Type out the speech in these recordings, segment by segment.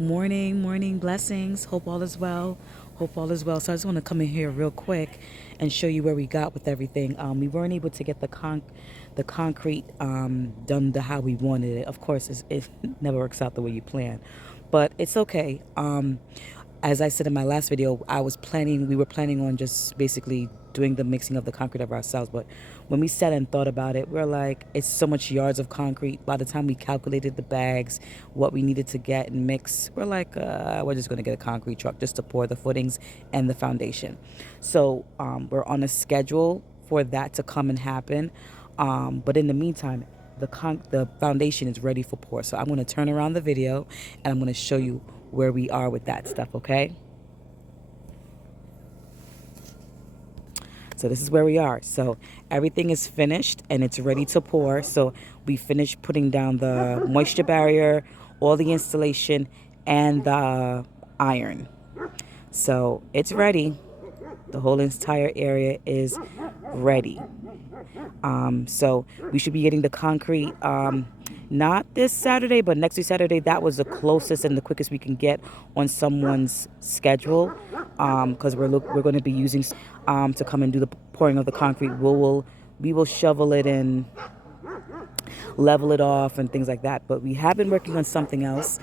Morning blessings. Hope all is well. Hope all is well. So I just want to come in here real quick and show you where we got with everything. We weren't able to get the concrete done to how we wanted it. Of course, it never works out the way you plan, but it's okay. As I said in my last video, we were planning on just basically doing the mixing of the concrete of ourselves. But when we sat and thought about it, we're like, it's so much yards of concrete. By the time we calculated the bags, what we needed to get and mix, we're like, we're just going to get a concrete truck just to pour the footings and the foundation. So we're on a schedule for that to come and happen. But in the meantime, the foundation is ready for pour. So I'm going to turn around the video and I'm going to show you where we are with that stuff, okay? So this is where we are. So everything is finished and it's ready to pour. So we finished putting down the moisture barrier, all the installation, and the iron. So it's ready. The whole entire area is ready. So we should be getting the concrete not this Saturday, but next week Saturday. That was the closest and the quickest we can get on someone's schedule, because we're going to be using to come and do the pouring of the concrete. We will shovel it and level it off and things like that. But we have been working on something else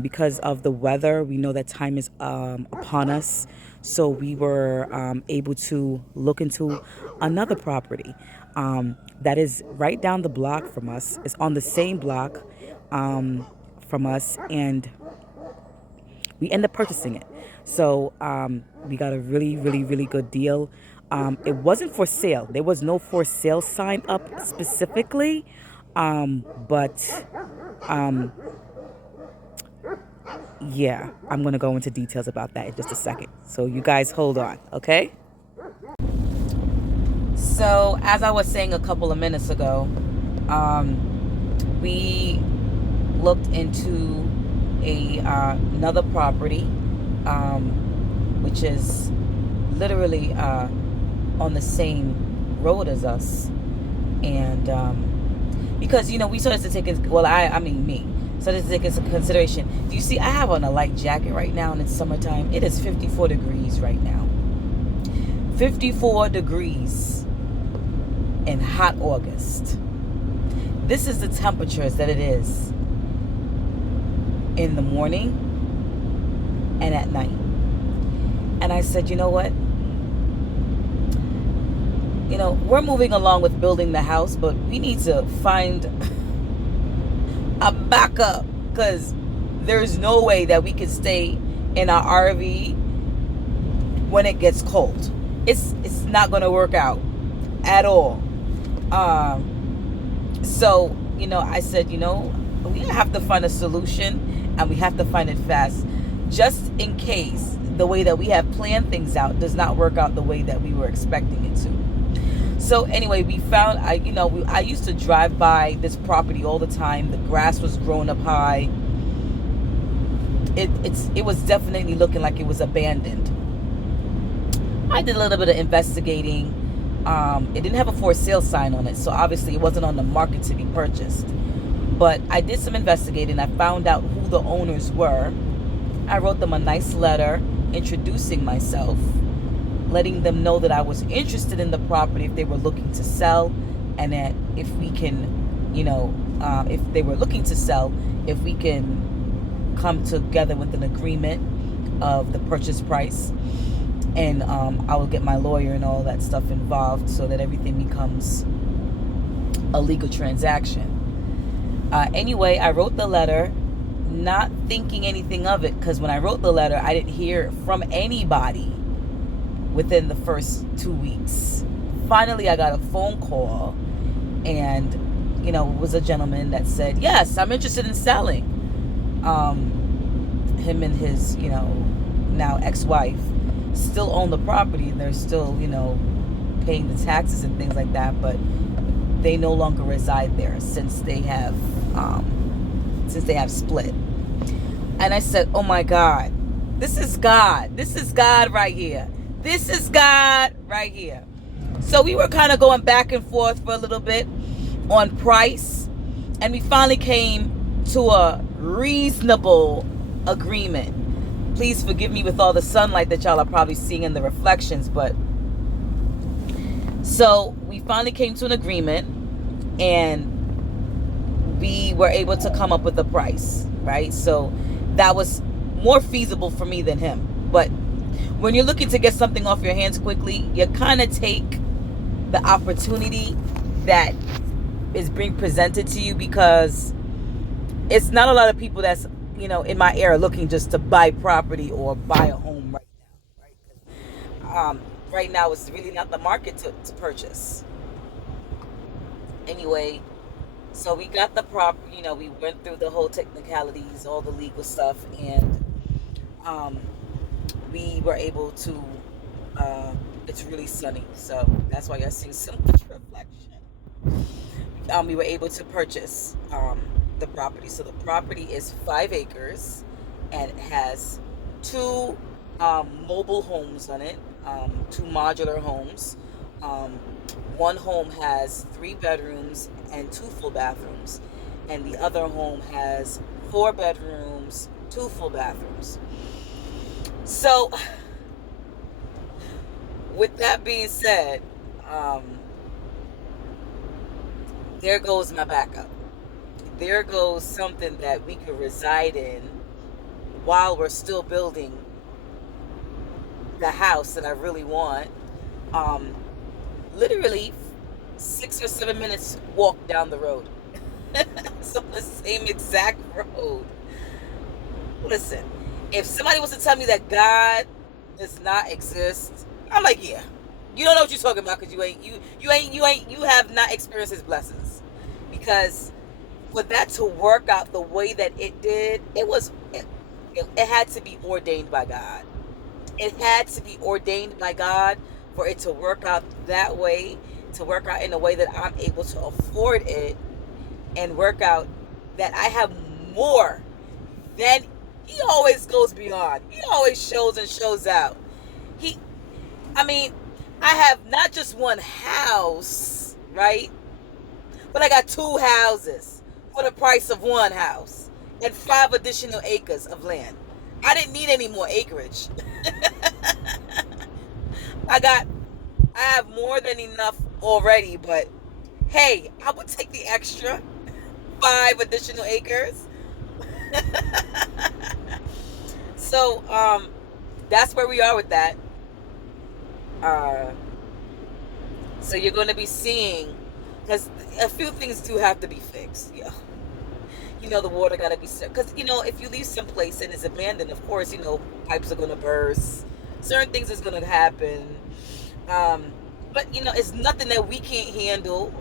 because of the weather. We know that time is upon us, so we were able to look into another property that is right down the block from us. It's on the same block from us, and we end up purchasing it. So we got a really good deal. It wasn't for sale. There was no for sale sign up specifically, but yeah, I'm going to go into details about that in just a second. So you guys hold on, okay? So as I was saying a couple of minutes ago, we looked into another property, which is literally on the same road as us, and because we started to take me started to take into consideration. Do you see? I have on a light jacket right now, and it's summertime. It is 54 degrees right now. 54 degrees in hot August. This is the temperatures that it is in the morning and at night. And I said, you know what? We're moving along with building the house, but we need to find a backup, because there's no way that we can stay in our RV when it gets cold. It's not going to work out at all. So I said, we have to find a solution, and we have to find it fast, just in case the way that we have planned things out does not work out the way that we were expecting it to. So anyway, we found, I used to drive by this property all the time. The grass was growing up high. It was definitely looking like it was abandoned. I did a little bit of investigating. It didn't have a for sale sign on it, so obviously it wasn't on the market to be purchased. But I did some investigating. I found out who the owners were. I wrote them a nice letter introducing myself, letting them know that I was interested in the property if they were looking to sell, and that if we can, if they were looking to sell, if we can come together with an agreement of the purchase price. And I will get my lawyer and all that stuff involved so that everything becomes a legal transaction. Anyway, I wrote the letter, not thinking anything of it, because when I wrote the letter, I didn't hear from anybody within the first 2 weeks. Finally, I got a phone call, and it was a gentleman that said, yes, I'm interested in selling. Him and his now ex-wife still own the property, and they're still paying the taxes and things like that, but they no longer reside there since they have split. And I said, oh my God, this is God right here. This is God right here. So we were kind of going back and forth for a little bit on price, and we finally came to a reasonable agreement. Please forgive me with all the sunlight that y'all are probably seeing in the reflections, but so we finally came to an agreement, and we were able to come up with a price, right? So that was more feasible for me than him. But when you're looking to get something off your hands quickly, you kind of take the opportunity that is being presented to you, because it's not a lot of people that's, in my era looking just to buy property or buy a home right now, right? Right now it's really not the market to purchase. Anyway, so we got the we went through the whole technicalities, all the legal stuff, and um, we were able to, it's really sunny, so that's why you're seeing so much reflection. We were able to purchase the property. So the property is 5 acres, and it has two mobile homes on it, two modular homes. Um, One home has 3 bedrooms and 2 full bathrooms, and the other home has 4 bedrooms, 2 full bathrooms. So, with that being said, um, there goes my backup. There goes something that we could reside in while we're still building the house that I really want. Um, Literally 6 or 7 minutes walk down the road. So the same exact road. Listen, if somebody was to tell me that God does not exist, I'm like, yeah, you don't know what you're talking about, because you have not experienced His blessings. Because for that to work out the way that it did, it had to be ordained by God. It had to be ordained by God for it to work out that way, to work out in a way that I'm able to afford it, and work out that I have more than He always goes beyond. He always shows and shows out. He, I mean, I have not just one house, right? But I got 2 houses for the price of one house, and 5 additional acres of land. I didn't need any more acreage. I have more than enough already, but hey, I would take the extra 5 additional acres. So, that's where we are with that. So you're going to be seeing, because a few things do have to be fixed. Yeah. The water got to be, because, if you leave someplace and it's abandoned, of course, pipes are going to burst. Certain things is going to happen. But, it's nothing that we can't handle.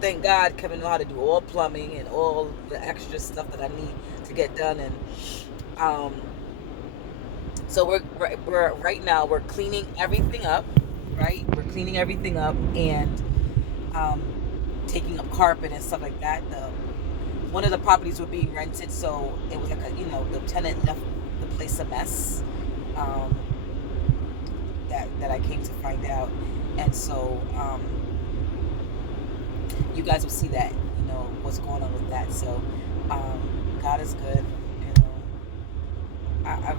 Thank God Kevin know how to do all plumbing and all the extra stuff that I need to get done. And so we're right now we're cleaning everything up, right? We're cleaning everything up, and taking up carpet and stuff like that. One of the properties were being rented, so it was like the tenant left the place a mess. That I came to find out, and so you guys will see that what's going on with that. So God is good. I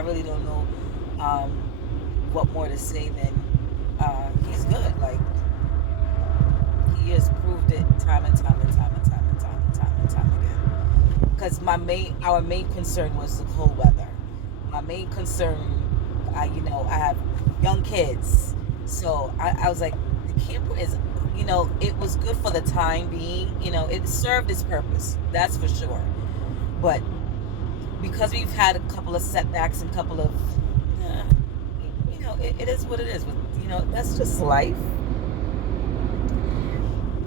really don't know what more to say than He's good. Like, He has proved it time and time and time and time and time and time and time again. Because our main concern was the cold weather. My main concern, I have young kids, so I was like, the camper is, it was good for the time being. It served its purpose, that's for sure. But because we've had a couple of setbacks and couple of, it is what it is. That's just life.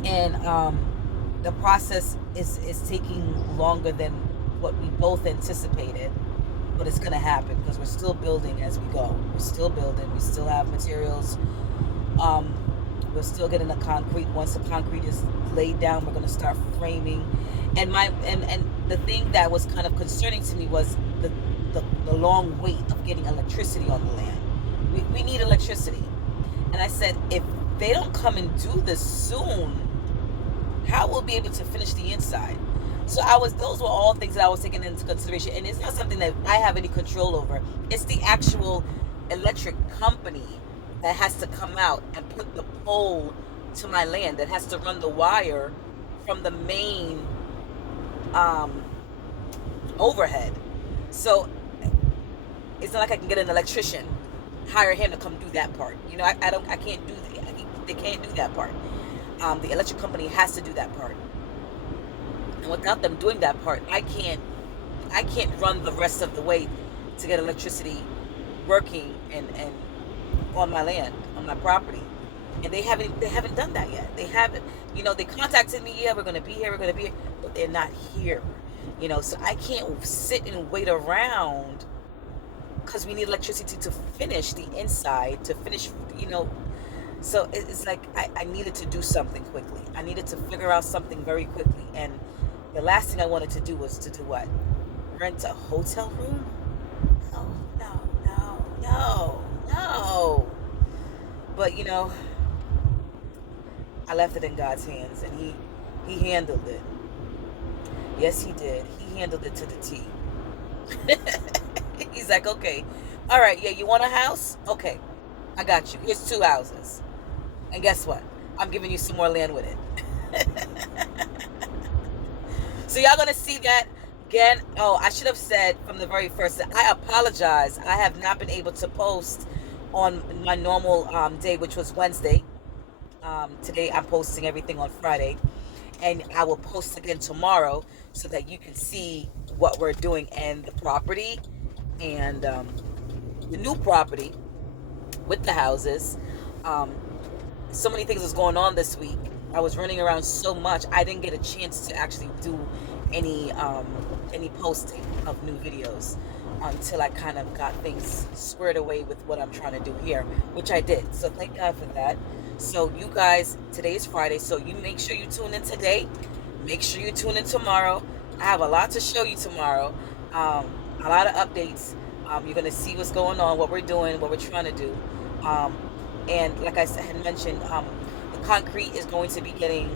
And the process is taking longer than what we both anticipated. But it's going to happen, because we're still building as we go. We're still building. We still have materials. We're still getting the concrete. Once the concrete is laid down, we're going to start framing. And the thing that was kind of concerning to me was the long wait of getting electricity on the land. We need electricity. And I said, if they don't come and do this soon, how will we be able to finish the inside? So those were all things that I was taking into consideration, and it's not something that I have any control over. It's the actual electric company that has to come out and put the pole to my land, that has to run the wire from the main overhead. So it's not like I can get an electrician, hire him to come do that part. I can't do that. They can't do that part. The electric company has to do that part. And without them doing that part, I can't run the rest of the way to get electricity working and on my land, on my property. And they haven't done that yet. They haven't. They contacted me. Yeah, we're gonna be here. But they're not here. So I can't sit and wait around, because we need electricity to finish the inside, to finish. So it's like I needed to do something quickly. I needed to figure out something very quickly. And the last thing I wanted to do was to do what? Rent a hotel room? No. But I left it in God's hands, and He handled it. Yes, He did. He handled it to the T. He's like, okay, all right, yeah, you want a house? Okay, I got you. Here's 2 houses. And guess what? I'm giving you some more land with it. So y'all gonna see that again. Oh, I should have said from the very first, I apologize. I have not been able to post on my normal day, which was Wednesday. Today I'm posting everything on Friday, and I will post again tomorrow so that you can see what we're doing and the property and the new property with the houses. So many things was going on this week. I was running around so much, I didn't get a chance to actually do any posting of new videos until I kind of got things squared away with what I'm trying to do here, which I did. So thank God for that. So you guys, today is Friday, so you make sure you tune in today. Make sure you tune in tomorrow. I have a lot to show you tomorrow. A lot of updates. You're going to see what's going on, what we're doing, what we're trying to do. And like I had mentioned, the concrete is going to be getting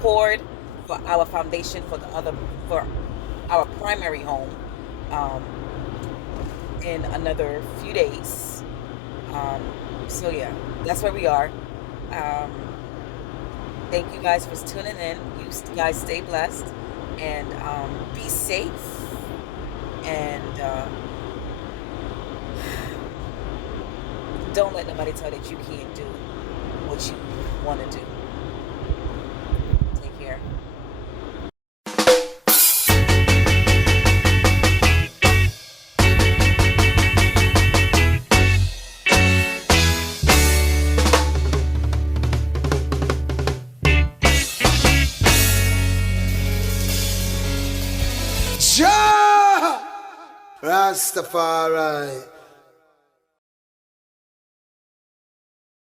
poured for our foundation for our primary home in another few days. So yeah, that's where we are. Thank you guys for tuning in. You guys stay blessed and be safe. And don't let nobody tell you that you can't do what you want to do. Take care. Jah Rastafari.